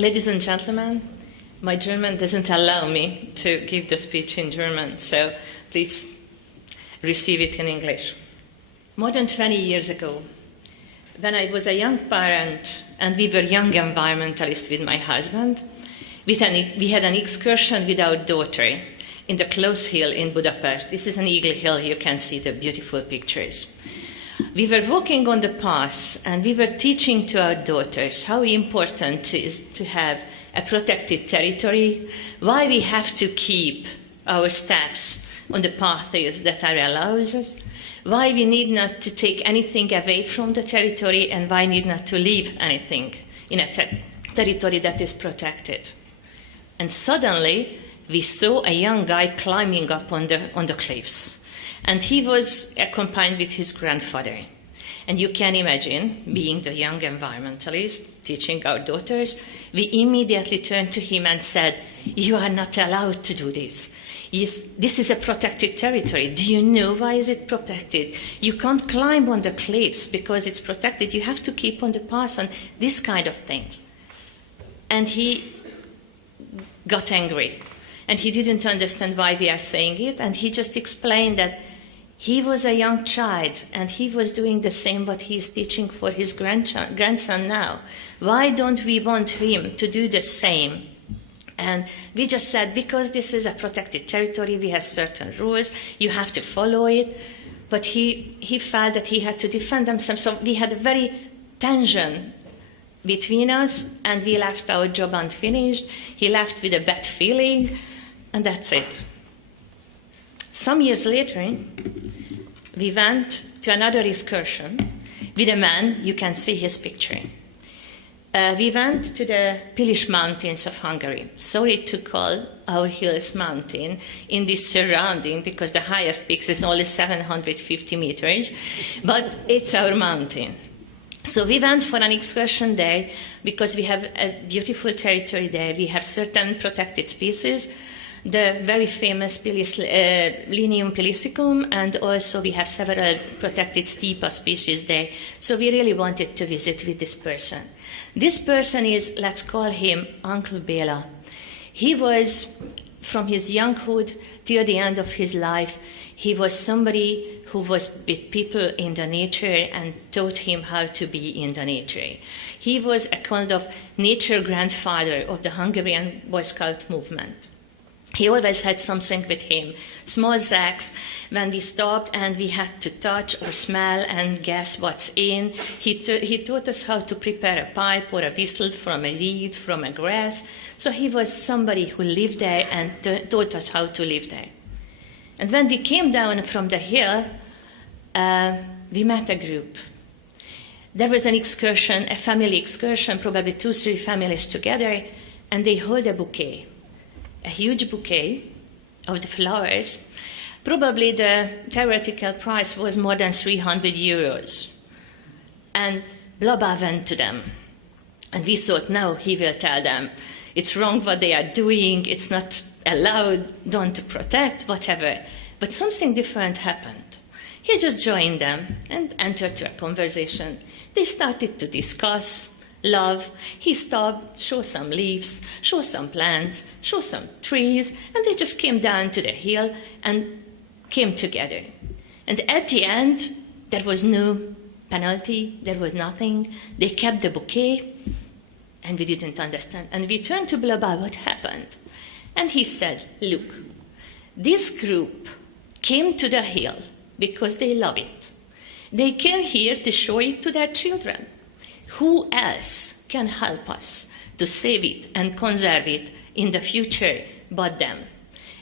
Ladies and gentlemen, my German doesn't allow me to give the speech in German, so please receive it in English. More than 20 years ago, when I was a young parent and we were young environmentalists with my husband, we had an excursion with our daughter in the Close Hill in Budapest. This is an eagle hill, you can see the beautiful pictures. We were walking on the path and we were teaching to our daughters how important it is to have a protected territory, why we have to keep our steps on the paths that are allowed us, why we need not to take anything away from the territory, and why we need not to leave anything in a territory that is protected. And suddenly, we saw a young guy climbing up on the cliffs. And he was accompanied with his grandfather. And you can imagine, being the young environmentalist, teaching our daughters, we immediately turned to him and said, "You are not allowed to do this. This is a protected territory. Do you know why is it protected? You can't climb on the cliffs because it's protected. You have to keep on the path and this kind of things." And he got angry. And he didn't understand why we are saying it. And he just explained that he was a young child and he was doing the same what he is teaching for his grandson now. Why don't we want him to do the same? And we just said, because this is a protected territory, we have certain rules, you have to follow it. But he felt that he had to defend himself. So we had a very tension between us, and we left our job unfinished. He left with a bad feeling, and that's it. Some years later, we went to another excursion with a man. You can see his picture. We went to the Pilis Mountains of Hungary. Sorry to call our hills mountain in this surrounding, because the highest peak is only 750 meters, but it's our mountain. So we went for an excursion there because we have a beautiful territory there. We have certain protected species, the very famous Linium pilisicum, and also we have several protected stipa species there. So we really wanted to visit with this person. This person is, let's call him Uncle Bela. He was, from his younghood till the end of his life, he was somebody who was with people in the nature and taught him how to be in the nature. He was a kind of nature grandfather of the Hungarian Boy Scout movement. He always had something with him, small sacks. When we stopped and we had to touch or smell and guess what's in, he taught us how to prepare a pipe or a whistle from a lead, from a grass. So he was somebody who lived there and taught us how to live there. And when we came down from the hill, we met a group. There was an excursion, a family excursion, probably 2-3 families together, and they hold a bouquet. A huge bouquet of the flowers. Probably the theoretical price was more than 300 euros. And Blaba went to them. And we thought, no, he will tell them, it's wrong what they are doing, it's not allowed, don't protect, whatever. But something different happened. He just joined them and entered to a conversation. They started to discuss love. He stopped, show some leaves, show some plants, show some trees, and they just came down to the hill and came together. And at the end, there was no penalty, there was nothing. They kept the bouquet, and we didn't understand. And we turned to Blaba, what happened? And he said, look, this group came to the hill because they love it. They came here to show it to their children. Who else can help us to save it and conserve it in the future but them?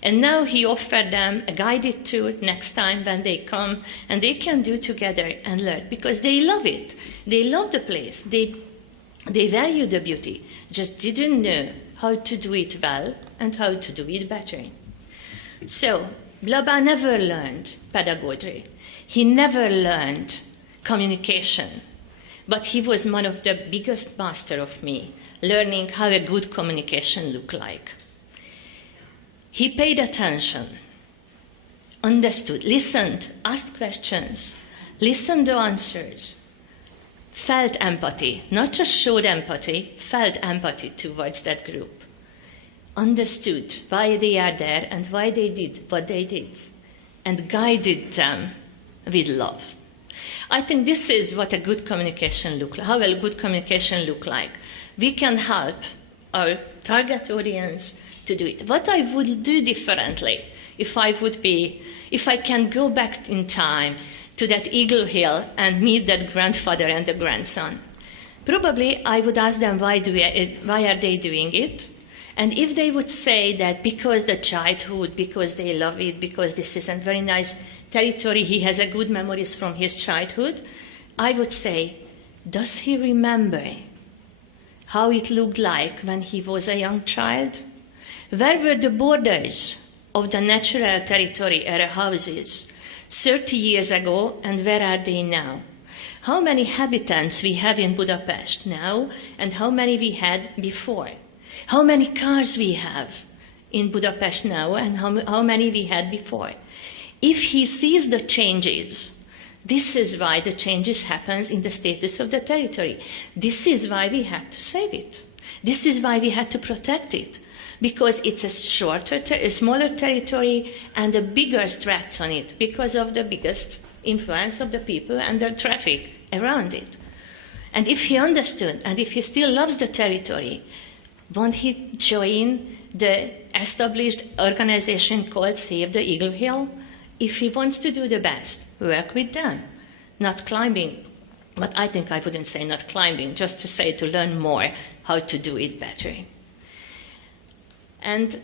And now he offered them a guided tour next time when they come, and they can do together and learn, because they love it. They love the place. They value the beauty, just didn't know how to do it well and how to do it better. So Blaba never learned pedagogy. He never learned communication. But he was one of the biggest masters of me, learning how a good communication looked like. He paid attention, understood, listened, asked questions, listened to answers, felt empathy, not just showed empathy, felt empathy towards that group, understood why they are there and why they did what they did, and guided them with love. I think this is what a good communication look like. How will good communication look like? We can help our target audience to do it. What I would do differently if I can go back in time to that Eagle Hill and meet that grandfather and the grandson. Probably I would ask them why are they doing it? And if they would say that because the childhood, because they love it, because this is a very nice territory, he has a good memories from his childhood, I would say, does he remember how it looked like when he was a young child? Where were the borders of the natural territory or houses 30 years ago, and where are they now? How many inhabitants we have in Budapest now, and how many we had before? How many cars we have in Budapest now, and how many we had before? If he sees the changes, this is why the changes happens in the status of the territory. This is why we had to save it. This is why we had to protect it. Because it's a smaller territory and the bigger threats on it because of the biggest influence of the people and the traffic around it. And if he understood, and if he still loves the territory, won't he join the established organization called Save the Eagle Hill? If he wants to do the best, work with them, not climbing. But I think I wouldn't say not climbing, just to say to learn more how to do it better. And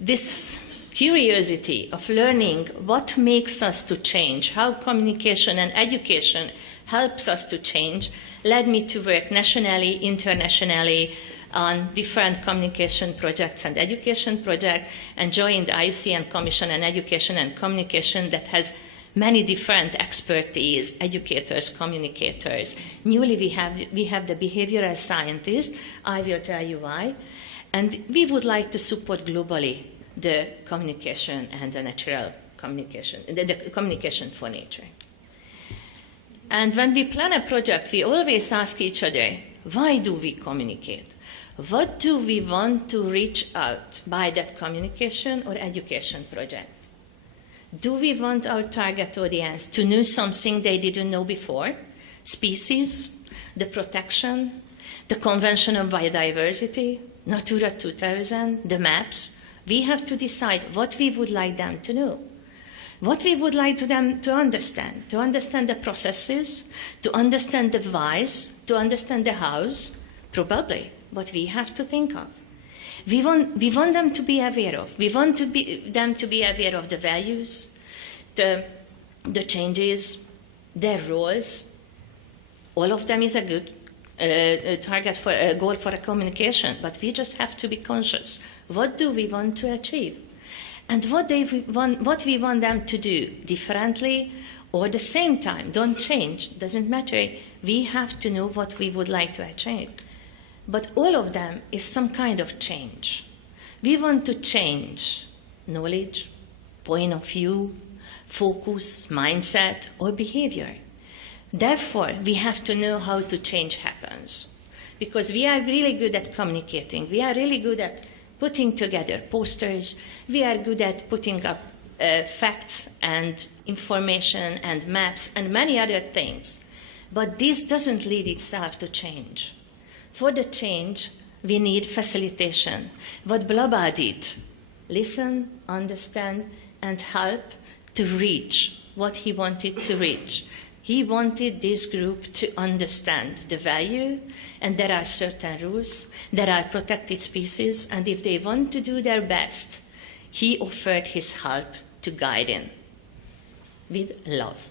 this curiosity of learning what makes us to change, how communication and education helps us to change, led me to work nationally, internationally, on different communication projects and education projects, and joined the IUCN Commission on Education and Communication that has many different expertise, educators, communicators. Newly we have the behavioral scientist, I will tell you why, and we would like to support globally the communication and the natural communication, the communication for nature. And when we plan a project, we always ask each other, why do we communicate? What do we want to reach out by that communication or education project? Do we want our target audience to know something they didn't know before? Species, the protection, the Convention on Biodiversity, Natura 2000, the maps. We have to decide what we would like them to know, what we would like them to understand the processes, to understand the whys, to understand the hows, probably what we have to think of. We want them to be aware of. We want them to be aware of the values, the changes, their roles. All of them is a good target for a goal for a communication, but we just have to be conscious. What do we want to achieve? And what we want them to do differently or at the same time. Don't change, doesn't matter. We have to know what we would like to achieve. But all of them is some kind of change. We want to change knowledge, point of view, focus, mindset, or behavior. Therefore, we have to know how to change happens. Because we are really good at communicating. We are really good at putting together posters. We are good at putting up facts and information and maps and many other things. But this doesn't lead itself to change. For the change, we need facilitation. What Blaba did, listen, understand, and help to reach what he wanted to reach. He wanted this group to understand the value, and there are certain rules, there are protected species, and if they want to do their best, he offered his help to guide them with love.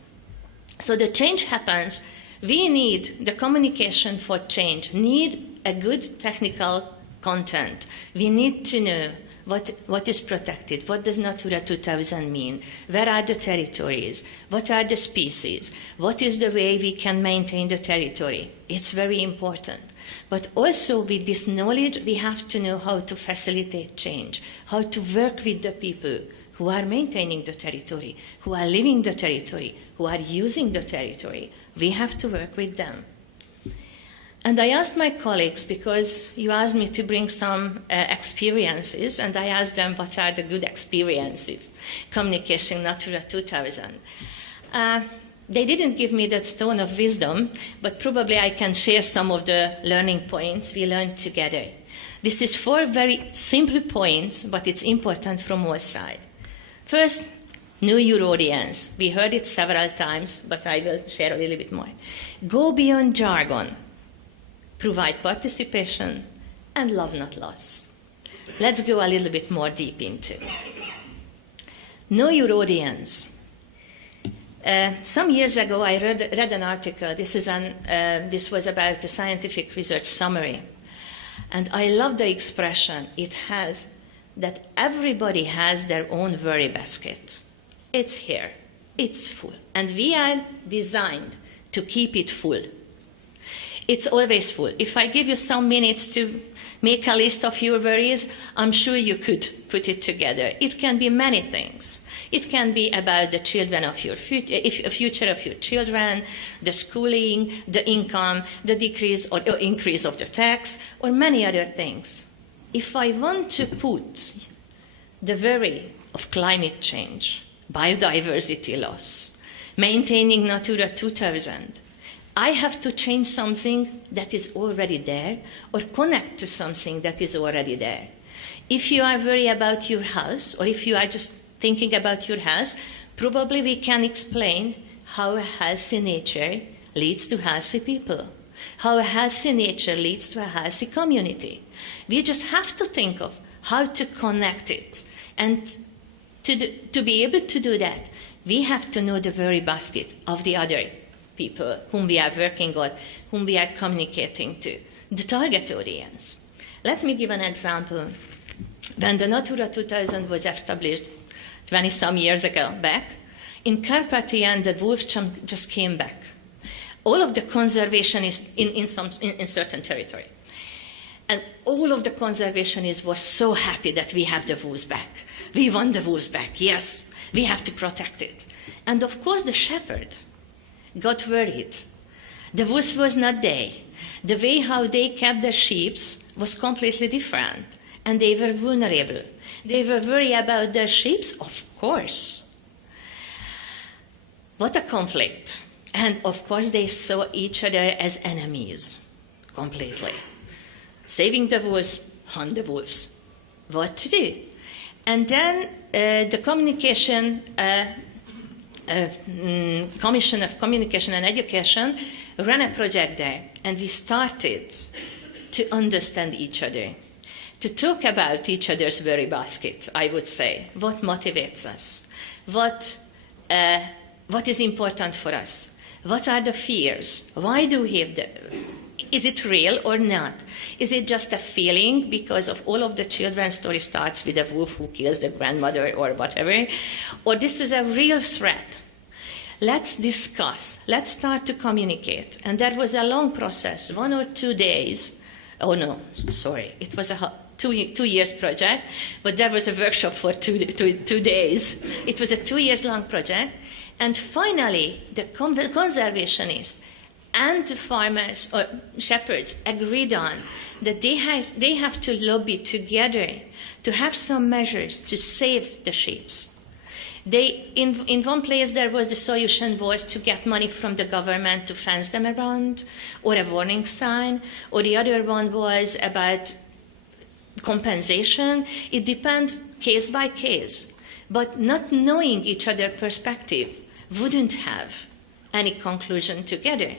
So the change happens. We need the communication for change, need a good technical content. We need to know what is protected, what does Natura 2000 mean, where are the territories, what are the species, what is the way we can maintain the territory. It's very important. But also with this knowledge, we have to know how to facilitate change, how to work with the people who are maintaining the territory, who are living the territory, who are using the territory. We have to work with them. And I asked my colleagues, because you asked me to bring some experiences, and I asked them what are the good experiences communicating Natura 2000. They didn't give me that stone of wisdom, but probably I can share some of the learning points we learned together. This is 4 very simple points, but it's important from all sides. First, know your audience. We heard it several times, but I will share a little bit more. Go beyond jargon. Provide participation, and love not loss. Let's go a little bit more deep into. Know your audience. Some years ago, I read an article. This was about the scientific research summary. And I love the expression it has, that everybody has their own worry basket. It's here. It's full. And we are designed to keep it full. It's always full. If I give you some minutes to make a list of your worries, I'm sure you could put it together. It can be many things. It can be about the children of your future of your children, the schooling, the income, the decrease or increase of the tax, or many other things. If I want to put the worry of climate change, biodiversity loss, maintaining Natura 2000, I have to change something that is already there or connect to something that is already there. If you are worried about your house, or if you are just thinking about your house, probably we can explain how a healthy nature leads to healthy people, how a healthy nature leads to a healthy community. We just have to think of how to connect it. And to be able to do that, we have to know the worry basket of the other people whom we are working on, whom we are communicating to, the target audience. Let me give an example. When the Natura 2000 was established 20-some years ago back, in Carpathian, the wolf just came back. All of the conservationists in certain territory. And all of the conservationists were so happy that we have the wolves back. We want the wolves back, yes, we have to protect it. And of course the shepherd got worried. The wolves was not there. The way how they kept the sheep was completely different. And they were vulnerable. They were worried about their sheep, of course. What a conflict. And of course they saw each other as enemies, completely. Saving the wolves, hunt the wolves. What to do? And then the Commission of Communication and Education ran a project there, and we started to understand each other, to talk about each other's worry basket, I would say. What motivates us? What is important for us? What are the fears? Why do we have is it real or not? Is it just a feeling because of all of the children's story starts with a wolf who kills the grandmother or whatever? Or this is a real threat? Let's discuss. Let's start to communicate. And that was a long process, 1 or 2 days. Oh no, sorry. It was a 2 years project, but there was a workshop for 2 days. It was a 2 years long project. And finally, the conservationists and the farmers or shepherds agreed on that they have to lobby together to have some measures to save the sheep. In one place there was the solution was to get money from the government to fence them around, or a warning sign, or the other one was about compensation. It depends case by case. But not knowing each other's perspective wouldn't have any conclusion together.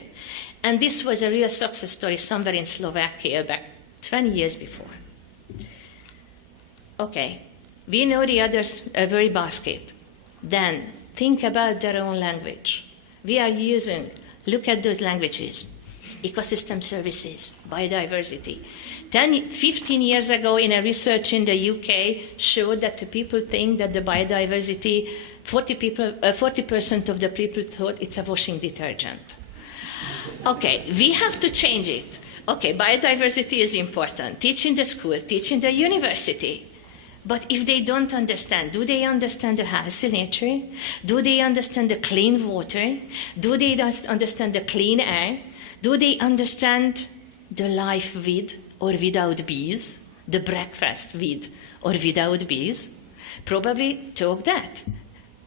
And this was a real success story somewhere in Slovakia back 20 years before. Okay, we know the others worry basket. Then think about their own language. We are using, look at those languages, ecosystem services, biodiversity. 15 years ago in a research in the UK showed that the people think that the biodiversity, 40% of the people thought it's a washing detergent. Okay, we have to change it. Okay, biodiversity is important. Teach in the school, teach in the university. But if they don't understand, do they understand the healthy nature? Do they understand the clean water? Do they understand the clean air? Do they understand the life with or without bees, the breakfast with or without bees, probably talk that,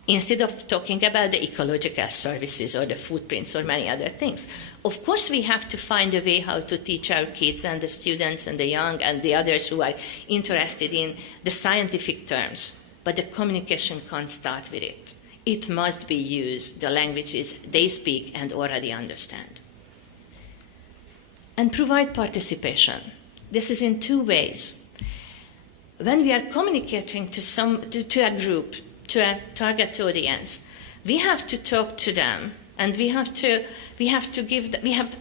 instead of talking about the ecological services or the footprints or many other things. Of course, we have to find a way how to teach our kids and the students and the young and the others who are interested in the scientific terms, but the communication can't start with it. It must be used, the languages they speak and already understand. And provide participation. This is in two ways. When we are communicating to a group, to a target audience, we have to talk to them, and we have to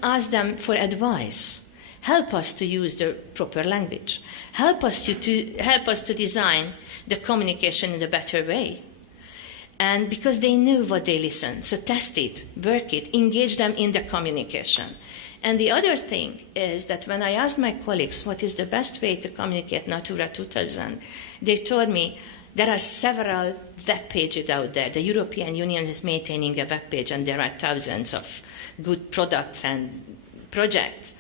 ask them for advice. Help us to use the proper language. Help us to design the communication in a better way. And because they knew what they listened, so test it, work it, engage them in the communication. And the other thing is that when I asked my colleagues what is the best way to communicate Natura 2000, they told me there are several web pages out there. The European Union is maintaining a web page, and there are thousands of good products and projects.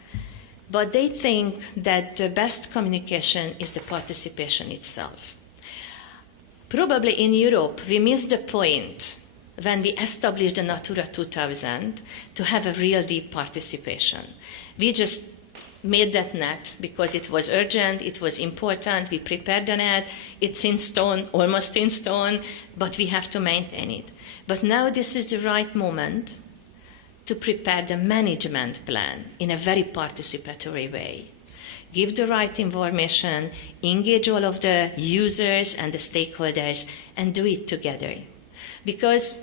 But they think that the best communication is the participation itself. Probably in Europe, we missed the point when we established the Natura 2000 to have a real deep participation. We just made that net because it was urgent, it was important, we prepared the net, it's in stone, almost in stone, but we have to maintain it. But now this is the right moment to prepare the management plan in a very participatory way. Give the right information, engage all of the users and the stakeholders, and do it together. Because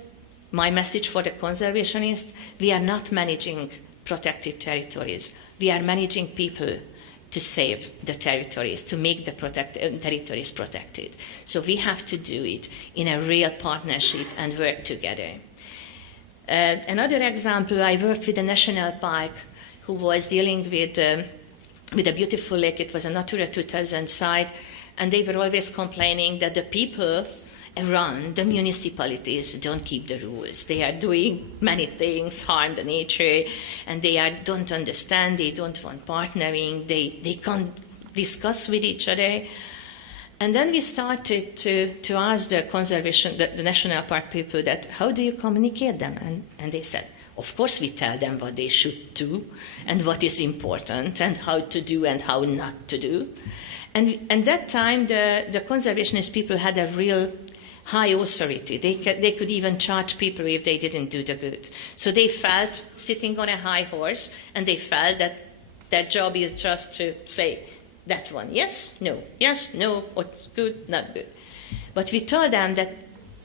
my message for the conservationists, we are not managing protected territories. We are managing people to save the territories, to make the territories protected. So we have to do it in a real partnership and work together. Another example, I worked with a national park who was dealing with a beautiful lake. It was a Natura 2000 site, and they were always complaining that the people around the municipalities don't keep the rules. They are doing many things, harm the nature, and they don't understand, they don't want partnering, they can't discuss with each other. And then we started to ask the conservation, the national park people, that how do you communicate them? And they said, of course we tell them what they should do and what is important and how to do and how not to do. And at that time, the conservationist people had a real high authority. They could even charge people if they didn't do the good. So they felt sitting on a high horse, and they felt that their job is just to say that one, yes, no, what's good, not good. But we told them that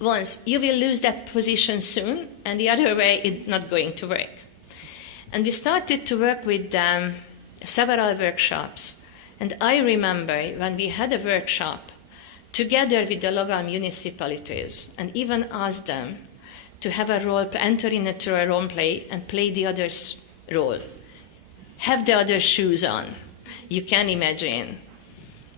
once you will lose that position soon, and the other way it's not going to work. And we started to work with several workshops. And I remember when we had a workshop together with the local municipalities, and even asked them to have a role, enter into a role play and play the other's role. Have the other shoes on. You can imagine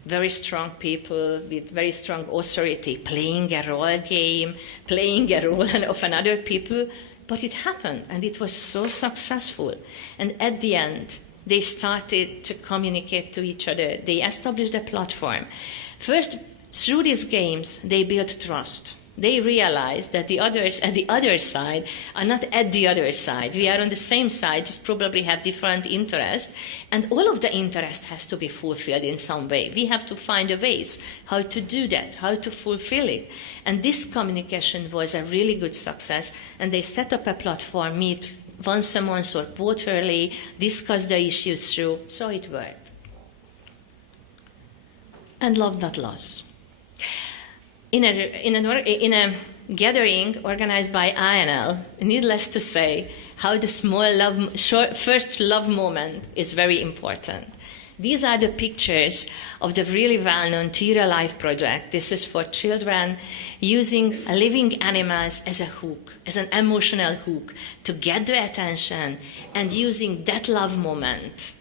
very strong people with very strong authority playing a role game, playing a role of another people, but it happened, and it was so successful. And at the end, they started to communicate to each other. They established a platform. First, through these games, they built trust. They realized that the others at the other side are not at the other side. We are on the same side, just probably have different interests, and all of the interest has to be fulfilled in some way. We have to find a ways how to do that, how to fulfill it. And this communication was a really good success, and they set up a platform, meet once a month or quarterly, discuss the issues through, so it worked. And love, not loss. In a gathering organized by INL, needless to say, how the small first love moment is very important. These are the pictures of the really well-known Thema Life project. This is for children using living animals as a hook, as an emotional hook, to get their attention, and using that love moment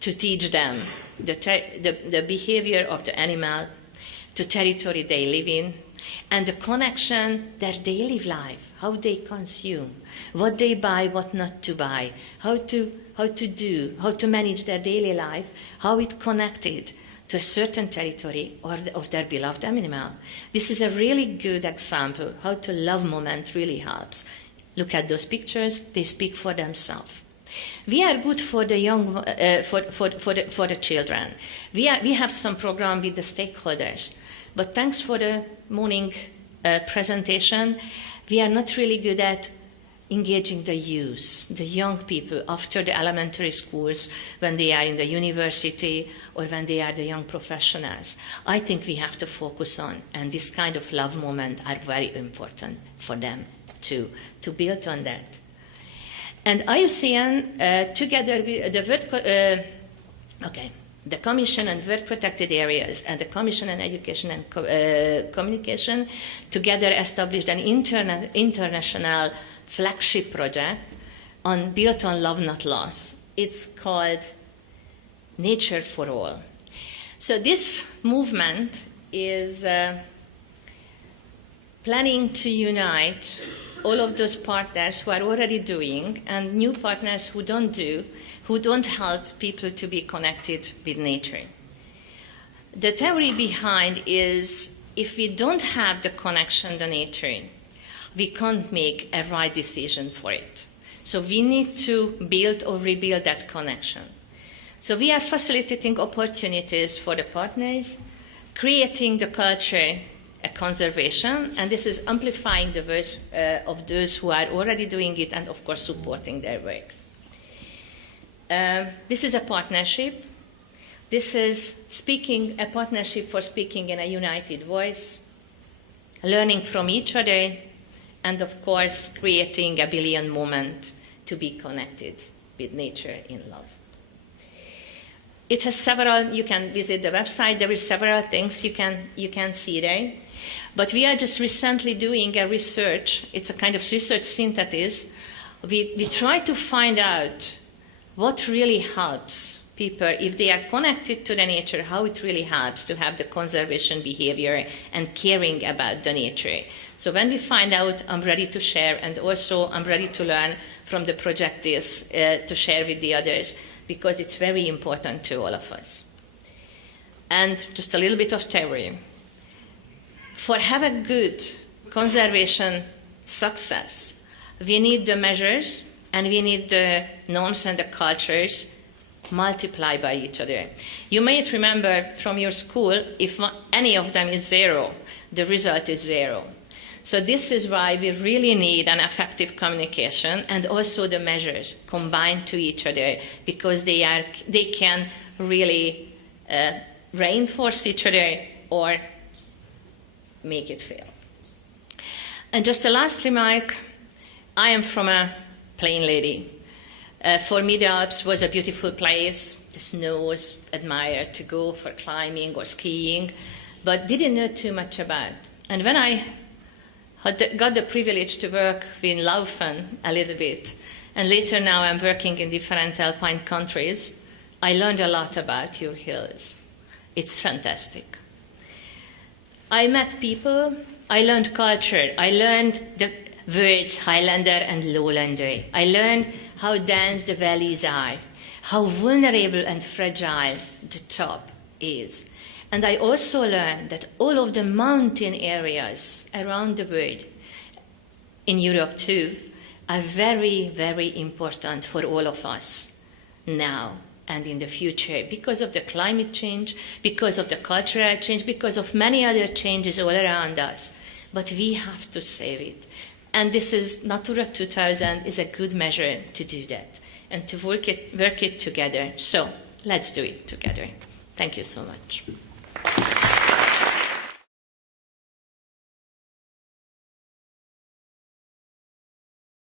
to teach them the behavior of the animal, the territory they live in, and the connection, their daily life, how they consume, what they buy, what not to buy, how to how to manage their daily life, how it connected to a certain territory or of their beloved animal. This is a really good example how to love moment really helps. Look at those pictures; they speak for themselves. We are good for the young, for the children. We have some program with the stakeholders, but thanks for the morning presentation, we are not really good at engaging the youth, the young people after the elementary schools, when they are in the university or when they are the young professionals. I think we have to focus on, and this kind of love moment are very important for them to build on that. And IUCN, together with the Commission on Work Protected Areas and the Commission on Education and Communication, together established an international flagship project built on love, not loss. It's called Nature for All. So this movement is planning to unite all of those partners who are already doing and new partners who don't help people to be connected with nature. The theory behind is if we don't have the connection to nature, we can't make a right decision for it. So we need to build or rebuild that connection. So we are facilitating opportunities for the partners, creating the culture conservation, and this is amplifying the voice of those who are already doing it and, of course, supporting their work. This is a partnership. This is a partnership for speaking in a united voice, learning from each other, and, of course, creating a billion moment to be connected with nature in love. It has several, you can visit the website, there is several things you can see there. But we are just recently doing a research, it's a kind of research synthesis. We try to find out what really helps people, if they are connected to the nature, how it really helps to have the conservation behavior and caring about the nature. So when we find out, I'm ready to share, and also I'm ready to learn from the projects to share with the others, because it's very important to all of us. And just a little bit of theory. For have a good conservation success, we need the measures and we need the norms and the cultures multiplied by each other. You may remember from your school, if any of them is zero, the result is zero. So this is why we really need an effective communication and also the measures combined to each other, because they can really reinforce each other or make it fail. And just a last remark, I am from a plain lady. For me, the Alps was a beautiful place. The snow was admired to go for climbing or skiing, but didn't know too much about. And when I got the privilege to work in Laufen a little bit, and later now I'm working in different alpine countries, I learned a lot about your hills. It's fantastic. I met people, I learned culture, I learned the words Highlander and Lowlander. I learned how dense the valleys are, how vulnerable and fragile the top is. And I also learned that all of the mountain areas around the world, in Europe too, are very, very important for all of us now and in the future, because of the climate change, because of the cultural change, because of many other changes all around us. But we have to save it. And this is Natura 2000 is a good measure to do that and to work it together. So let's do it together. Thank you so much.